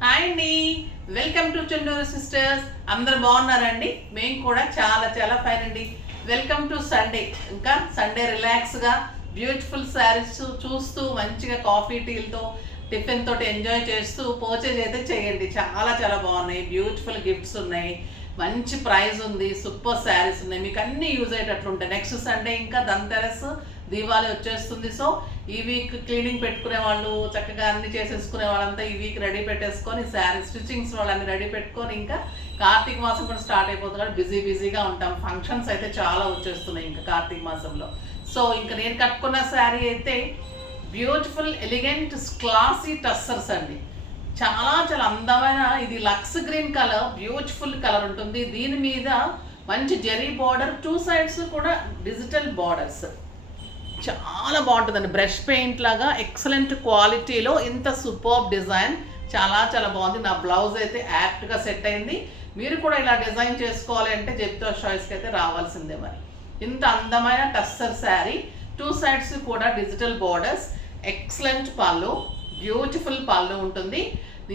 Hi అండి, welcome to Chandur sisters. అందరు బాగున్నారండి? మేము కూడా చాలా చాలా ఫైన్ అండి. Welcome to Sunday. ఇంకా సండే రిలాక్స్గా బ్యూటిఫుల్ శారీస్ చూస్తూ మంచిగా కాఫీ టీలతో టిఫిన్ తోటి ఎంజాయ్ చేస్తూ పర్చేజ్ అయితే చేయండి. చాలా చాలా బాగున్నాయి, బ్యూటిఫుల్ గిఫ్ట్స్ ఉన్నాయి, మంచి ప్రైస్ ఉంది, సూపర్ శారీస్ ఉన్నాయి, మీకు అన్నీ యూజ్ అయ్యేటట్లు ఉంటాయి. నెక్స్ట్ సండే ఇంకా ధన్తెరస్, దీవాళి వచ్చేస్తుంది. సో ఈ వీక్ క్లీనింగ్ పెట్టుకునే వాళ్ళు, చక్కగా అన్ని చేసేసుకునే వాళ్ళంతా ఈ వీక్ రెడీ పెట్టేసుకొని శారీ స్టిచ్చింగ్స్ వాళ్ళని రెడీ పెట్టుకొని ఇంకా కార్తీక మాసం కూడా స్టార్ట్ అయిపోతుంది కాబట్టి బిజీగా ఉంటాం. ఫంక్షన్స్ అయితే చాలా వచ్చేస్తున్నాయి ఇంకా కార్తీక మాసంలో. సో ఇంకా నేను కట్టుకున్న శారీ అయితే బ్యూటిఫుల్ ఎలిగెంట్ క్లాసీ టస్సర్స్ అండి. చాలా చాలా అందమైన, ఇది lux green colour, beautiful colour ఉంటుంది. దీని మీద మంచి జెరీ బార్డర్, టూ సైడ్స్ కూడా డిజిటల్ బార్డర్స్, చాలా బాగుంటుందండి. బ్రష్ పెయింట్ లాగా ఎక్సలెంట్ క్వాలిటీలో ఇంత సూపర్ డిజైన్, చాలా చాలా బాగుంది. నా బ్లౌజ్ అయితే యాప్ట్గా సెట్ అయింది. మీరు కూడా ఇలా డిజైన్ చేసుకోవాలి అంటే జెప్టో చాయిస్కి అయితే రావాల్సిందే. మరి ఇంత అందమైన టస్సర్ శారీ, టూ సైడ్స్ కూడా డిజిటల్ బార్డర్స్, ఎక్సలెంట్ పళ్ళు, బ్యూటిఫుల్ పళ్ళు ఉంటుంది.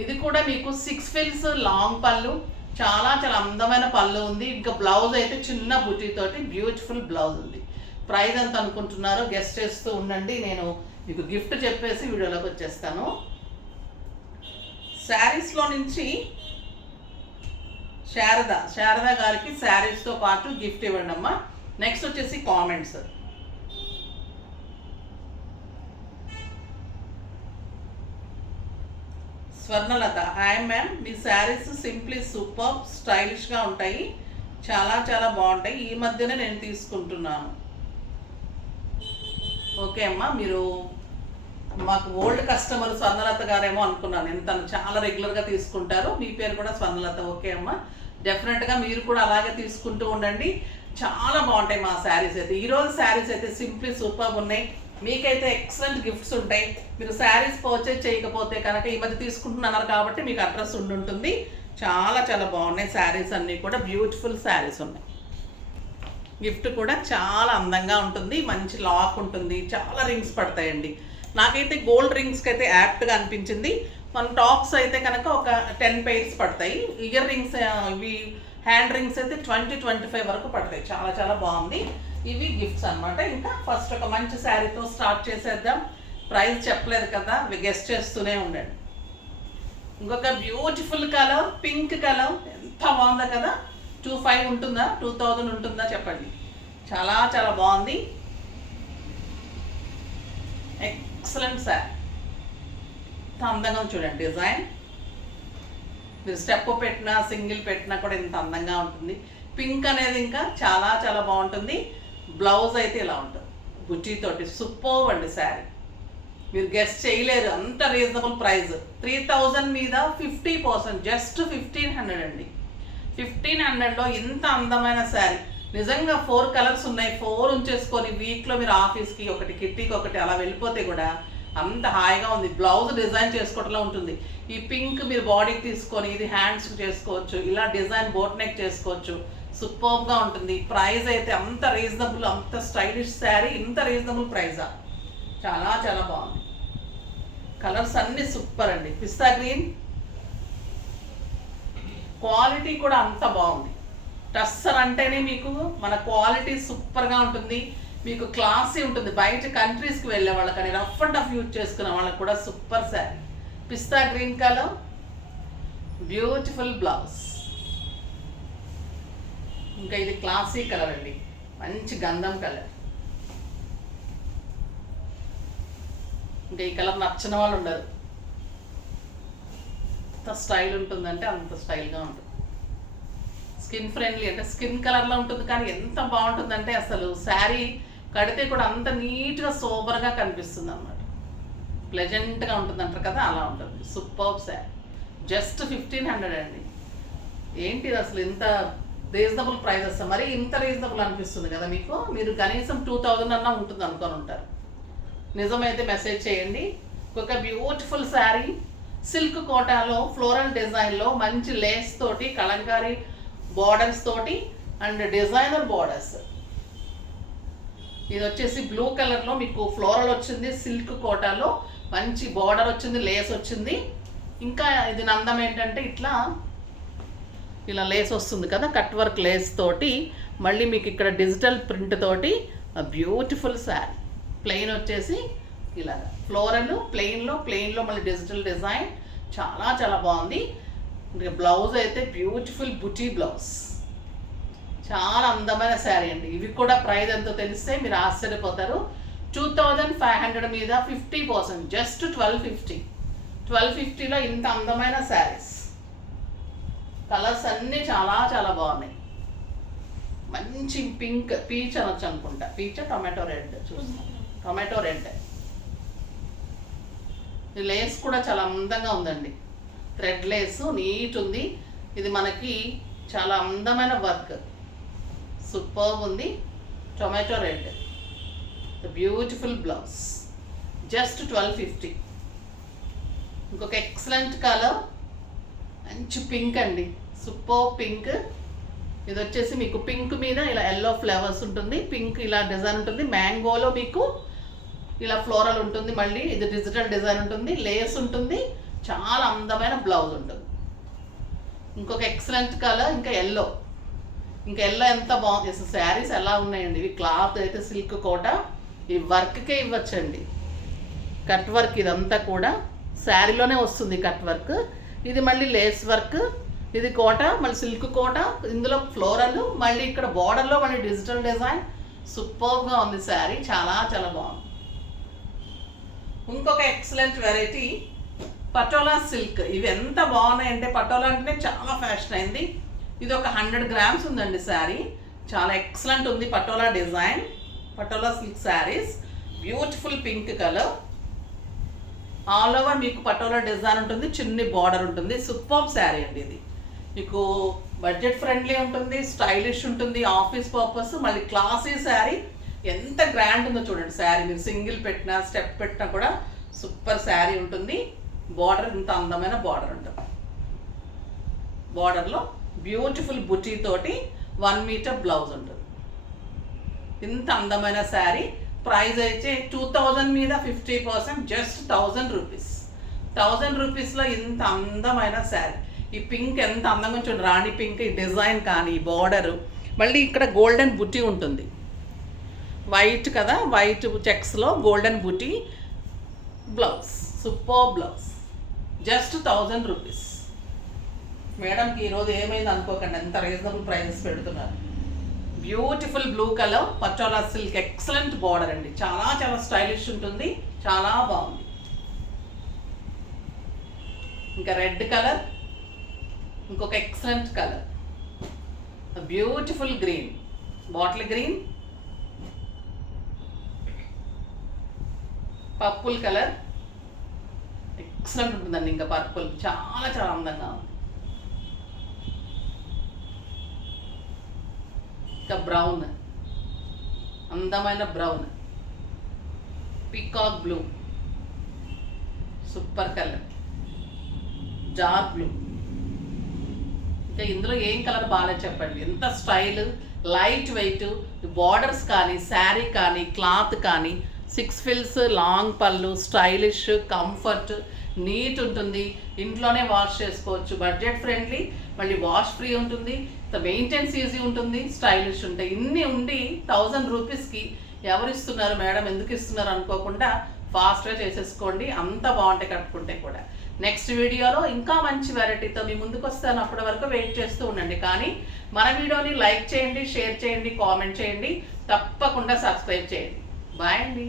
ఇది కూడా మీకు 6 ఫిల్స్ లాంగ్ పళ్ళు, చాలా చాలా అందమైన పళ్ళు ఉంది. ఇంకా బ్లౌజ్ అయితే చిన్న బుటీతోటి బ్యూటిఫుల్ బ్లౌజ్ ఉంది. ప్రైస్ ఎంత అనుకుంటున్నారో గెస్ట్ చేస్తూ ఉండండి. నేను మీకు గిఫ్ట్ చెప్పేసి వీడియోలోకి వచ్చేస్తాను. శారీస్లో నుంచి శారద గారికి శారీస్తో పాటు గిఫ్ట్ ఇవ్వండి అమ్మా. నెక్స్ట్ వచ్చేసి కామెంట్స్. స్వర్ణలత, హాయ్ మ్యామ్, మీ శారీస్ సింప్లీ సూపర్ స్టైలిష్గా ఉంటాయి, చాలా చాలా బాగుంటాయి. ఈ మధ్యనే నేను తీసుకుంటున్నాను. ఓకే అమ్మా, మీరు మాకు ఓల్డ్ కస్టమర్ స్వర్ణలత గారేమో అనుకున్నాను. నేను తను చాలా రెగ్యులర్గా తీసుకుంటారు. మీ పేరు కూడా స్వర్ణలత. ఓకే అమ్మా, డెఫినెట్గా మీరు కూడా అలాగే తీసుకుంటూ ఉండండి. చాలా బాగుంటాయి మా శారీస్ అయితే. ఈరోజు శారీస్ అయితే సింప్లీ సూపర్ ఉన్నాయి. మీకైతే ఎక్సలెంట్ గిఫ్ట్స్ ఉంటాయి. మీరు శారీస్ పర్చేజ్ చేయకపోతే కనుక ఈ మధ్య తీసుకుంటున్నారు కాబట్టి మీకు అడ్రస్ ఉంటుంది. చాలా చాలా బాగున్నాయి శారీస్ అన్నీ కూడా, బ్యూటిఫుల్ శారీస్ ఉన్నాయి. గిఫ్ట్ కూడా చాలా అందంగా ఉంటుంది, మంచి లాక్ ఉంటుంది, చాలా రింగ్స్ పడతాయండి. నాకైతే గోల్డ్ రింగ్స్కి అయితే యాప్ట్గా అనిపించింది. మన టాప్స్ అయితే కనుక ఒక 10 పెయిర్స్ పడతాయి. ఇయర్ రింగ్స్, ఇవి హ్యాండ్ రింగ్స్ అయితే 20-25 వరకు పడతాయి. చాలా చాలా బాగుంది. ఇవి గిఫ్ట్స్ అనమాట. ఇంకా ఫస్ట్ ఒక మంచి శారీతో స్టార్ట్ చేసేద్దాం. ప్రైస్ చెప్పలేదు కదా, గెస్ట్ చేస్తూనే ఉండండి. ఇంకొక బ్యూటిఫుల్ కలర్, పింక్ కలర్, ఎంత బాగుందో కదా. 2500 ఉంటుందా, 2000 ఉంటుందా చెప్పండి. చాలా చాలా బాగుంది, ఎక్సలెంట్ శారీ. ఎంత అందంగా చూడండి డిజైన్. మీరు స్టెప్ పెట్టినా సింగిల్ పెట్టినా కూడా ఇంత అందంగా ఉంటుంది. పింక్ అనేది ఇంకా చాలా చాలా బాగుంటుంది. బ్లౌజ్ అయితే ఇలా ఉంటుంది బుట్టీతోటి, సూపర్ అండి శారీ. మీరు గెస్ట్ చేయలేరు, అంత రీజనబుల్ ప్రైస్. 3000 మీద 50%, జస్ట్ 1500 అండి. 1500లో ఇంత అందమైన శారీ. నిజంగా 4 కలర్స్ ఉన్నాయి. 4 ఉంచేసుకొని వీక్లో మీరు ఆఫీస్కి ఒకటి, కిట్టీకి ఒకటి అలా వెళ్ళిపోతే కూడా అంత హాయిగా ఉంది. బ్లౌజ్ డిజైన్ చేసుకోవటంలో ఉంటుంది. ఈ పింక్ మీరు బాడీకి తీసుకొని ఇది హ్యాండ్స్కి చేసుకోవచ్చు, ఇలా డిజైన్ బోట్ నెక్ చేసుకోవచ్చు, సూపర్గా ఉంటుంది. ప్రైస్ అయితే అంత రీజనబుల్, అంత స్టైలిష్ శారీ, ఇంత రీజనబుల్ ప్రైజా, చాలా చాలా బాగుంది. కలర్స్ అన్నీ సూపర్ అండి. పిస్తా గ్రీన్, క్వాలిటీ కూడా అంత బాగుంది. టస్సర్ అంటేనే మీకు మన క్వాలిటీ సూపర్గా ఉంటుంది, మీకు క్లాసీ ఉంటుంది. బయట కంట్రీస్కి వెళ్ళే వాళ్ళకని, రఫ్ అండ్ టఫ్ యూజ్ చేసుకునే వాళ్ళకి కూడా సూపర్ శారీ. పిస్తా గ్రీన్ కలర్, బ్యూటిఫుల్ బ్లౌజ్. ఇంకా ఇది క్లాసీ కలర్ అండి, మంచి గంధం కలర్. ఇంకా ఈ కలర్ నచ్చిన వాళ్ళు ఉండరు. ఎంత స్టైల్ ఉంటుందంటే అంత స్టైల్గా ఉంటుంది. స్కిన్ ఫ్రెండ్లీ, అంటే స్కిన్ కలర్లో ఉంటుంది కానీ ఎంత బాగుంటుందంటే అసలు శారీ కడితే కూడా అంత నీట్గా సోబర్గా కనిపిస్తుంది అన్నమాట. ప్లెజెంట్గా ఉంటుంది అంటారు కదా, అలా ఉంటుంది. సూపర్ శారీ, జస్ట్ 1500 అండి. ఏంటిది అసలు ఇంత రీజనబుల్ ప్రైస్ వస్తుంది. మరి ఇంత రీజనబుల్ అనిపిస్తుంది కదా మీకు. మీరు కనీసం 2000 అన్నా ఉంటుంది అనుకొని ఉంటారు. నిజమైతే మెసేజ్ చేయండి. ఒక బ్యూటిఫుల్ శారీ, సిల్క్ కోటాలో ఫ్లోరల్ డిజైన్లో మంచి లేస్ తోటి, కలంకారీ బార్డర్స్ తోటి అండ్ డిజైనర్ బార్డర్స్. ఇది వచ్చేసి బ్లూ కలర్లో మీకు ఫ్లోరల్ వచ్చింది, సిల్క్ కోటాలో మంచి బార్డర్ వచ్చింది, లేస్ వచ్చింది. ఇంకా ఇది అందం ఏంటంటే ఇలా లేస్ వస్తుంది కదా, కట్ వర్క్ లేస్ తోటి మళ్ళీ మీకు ఇక్కడ డిజిటల్ ప్రింట్ తోటి బ్యూటిఫుల్ శారీ. ప్లెయిన్ వచ్చేసి ఇలాగా ఫ్లోరల్ ప్లెయిన్లో మళ్ళీ డిజిటల్ డిజైన్ చాలా చాలా బాగుంది. ఇంకా బ్లౌజ్ అయితే బ్యూటిఫుల్ బుటీ బ్లౌజ్, చాలా అందమైన శారీ అండి. ఇవి కూడా ప్రైస్ ఎంతో తెలిస్తే మీరు ఆశ్చర్యపోతారు. 2500 మీద 50%, జస్ట్ 1250. 1250లో ఇంత అందమైన శారీస్. కలర్స్ అన్నీ చాలా చాలా బాగున్నాయి. మంచి పింక్, పీచ్ అనొచ్చు అనుకుంటా, పీచ్ టొమాటో రెడ్, చూస్తాం టొమాటో రెడ్. ఈ లేస్ కూడా చాలా అందంగా ఉందండి, థ్రెడ్ లేస్ నీట్ ఉంది. ఇది మనకి చాలా అందమైన వర్క్, సూపర్బ్ ఉంది. Tomato red, beautiful blouse, just 1250. ఇంకొక ఎక్సలెంట్ కలర్, మంచి పింక్ అండి, సూపర్ పింక్. ఇది వచ్చేసి మీకు పింక్ మీద ఇలా ఎల్లో ఫ్లవర్స్ ఉంటుంది, పింక్ ఇలా డిజైన్ ఉంటుంది. మ్యాంగోలో మీకు ఇలా ఫ్లోరల్ ఉంటుంది, మళ్ళీ ఇది డిజిటల్ డిజైన్ ఉంటుంది, లేస్ ఉంటుంది, చాలా అందమైన బ్లౌజ్ ఉంటుంది. ఇంకొక ఎక్సలెంట్ కలర్, ఇంకా ఎల్లో ఎంత బాగుంది. శారీస్ ఎలా ఉన్నాయండి ఇవి. క్లాత్ అయితే సిల్క్ కోట, ఈ వర్క్కే ఇవ్వచ్చండి. కట్ వర్క్ ఇదంతా కూడా శారీలోనే వస్తుంది కట్ వర్క్. ఇది మళ్ళీ లేస్ వర్క్, ఇది కోట, మళ్ళీ సిల్క్ కోట, ఇందులో ఫ్లోరల్, మళ్ళీ ఇక్కడ బార్డర్లో మళ్ళీ డిజిటల్ డిజైన్. సూపర్గా ఉంది శారీ, చాలా చాలా బాగుంది. ఇంకొక ఎక్సలెంట్ వెరైటీ పటోలా సిల్క్. ఇవి ఎంత బాగున్నాయంటే, పటోలా అంటే చాలా ఫ్యాషన్ అయింది. ఇది ఒక 100 గ్రామ్స్ ఉందండి శారీ, చాలా ఎక్సలెంట్ ఉంది. Patola design, patola silk saris, beautiful pink colour. All over మీకు పటోలా డిజైన్ ఉంటుంది, చిన్ని బార్డర్ ఉంటుంది. సూపర్ శారీ అండి ఇది. మీకు బడ్జెట్ ఫ్రెండ్లీ ఉంటుంది, స్టైలిష్ ఉంటుంది, ఆఫీస్ పర్పస్, మళ్ళీ క్లాసీ శారీ. ఎంత గ్రాండ్ ఉందో చూడండి శారీ. మీరు సింగిల్ పెట్టినా స్టెప్ పెట్టినా కూడా సూపర్ శారీ ఉంటుంది. బార్డర్ ఇంత అందమైన బార్డర్ ఉంటుంది. బార్డర్లో బ్యూటిఫుల్ బుటీ తోటి 1 మీటర్ బ్లౌజ్ ఉంటుంది. ఇంత అందమైన శారీ. ప్రైస్ అయితే 2000 మీద 50%, జస్ట్ 1000 రూపీస్. 1000 రూపీస్లో ఇంత అందమైన శారీ. ఈ పింక్ ఎంత అందంగా చూడండి, రాణి పింక్. ఈ డిజైన్ కానీ బార్డరు, మళ్ళీ ఇక్కడ గోల్డెన్ బుటీ ఉంటుంది. వైట్ కదా, వైట్ చెక్స్లో గోల్డెన్ బుటీ blouse, super blouse, just 1000 rupees. మేడంకి ఈరోజు ఏమైంది అనుకోకండి, ఎంత రీజనబుల్ ప్రైజెస్ పెడుతున్నారు. Beautiful blue colour, patola silk, excellent border అండి, చాలా చాలా స్టైలిష్ ఉంటుంది, చాలా బాగుంది. ఇంకా రెడ్ కలర్, ఇంకొక excellent colour, beautiful green, bottle green, purple colour, excellent ఉంటుందండి. ఇంకా పర్పుల్ చాలా చాలా అందంగా ఉంది. ఇంకా బ్రౌన్, అందమైన brown, peacock blue, super colour, dark blue. ఇంకా ఇందులో ఏం కలర్ బాగాలేదు చెప్పండి. ఎంత స్టైల్, లైట్ వెయిట్, బార్డర్స్ కానీ, శారీ కానీ, క్లాత్ కానీ, 6 ఫిల్స్, లాంగ్ పళ్ళు, స్టైలిష్, కంఫర్ట్, నీట్ ఉంటుంది. ఇంట్లోనే వాష్ చేసుకోవచ్చు, బడ్జెట్ ఫ్రెండ్లీ, మళ్ళీ వాష్ ఫ్రీ ఉంటుంది, మెయింటెన్స్ ఈజీ ఉంటుంది, స్టైలిష్ ఉంటాయి. ఇన్ని ఉండి 1000 రూపీస్కి ఎవరు ఇస్తున్నారు మేడం, ఎందుకు ఇస్తున్నారు అనుకోకుండా ఫాస్ట్గా చేసేసుకోండి. అంత బాగుంటాయి కట్టుకుంటే కూడా. నెక్స్ట్ వీడియోలో ఇంకా మంచి వెరైటీతో మీ ముందుకు వస్తాను. అప్పటి వరకు వెయిట్ చేస్తూ ఉండండి. కానీ మన వీడియోని లైక్ చేయండి, షేర్ చేయండి, కామెంట్ చేయండి, తప్పకుండా సబ్స్క్రైబ్ చేయండి. బాయ్ అండి.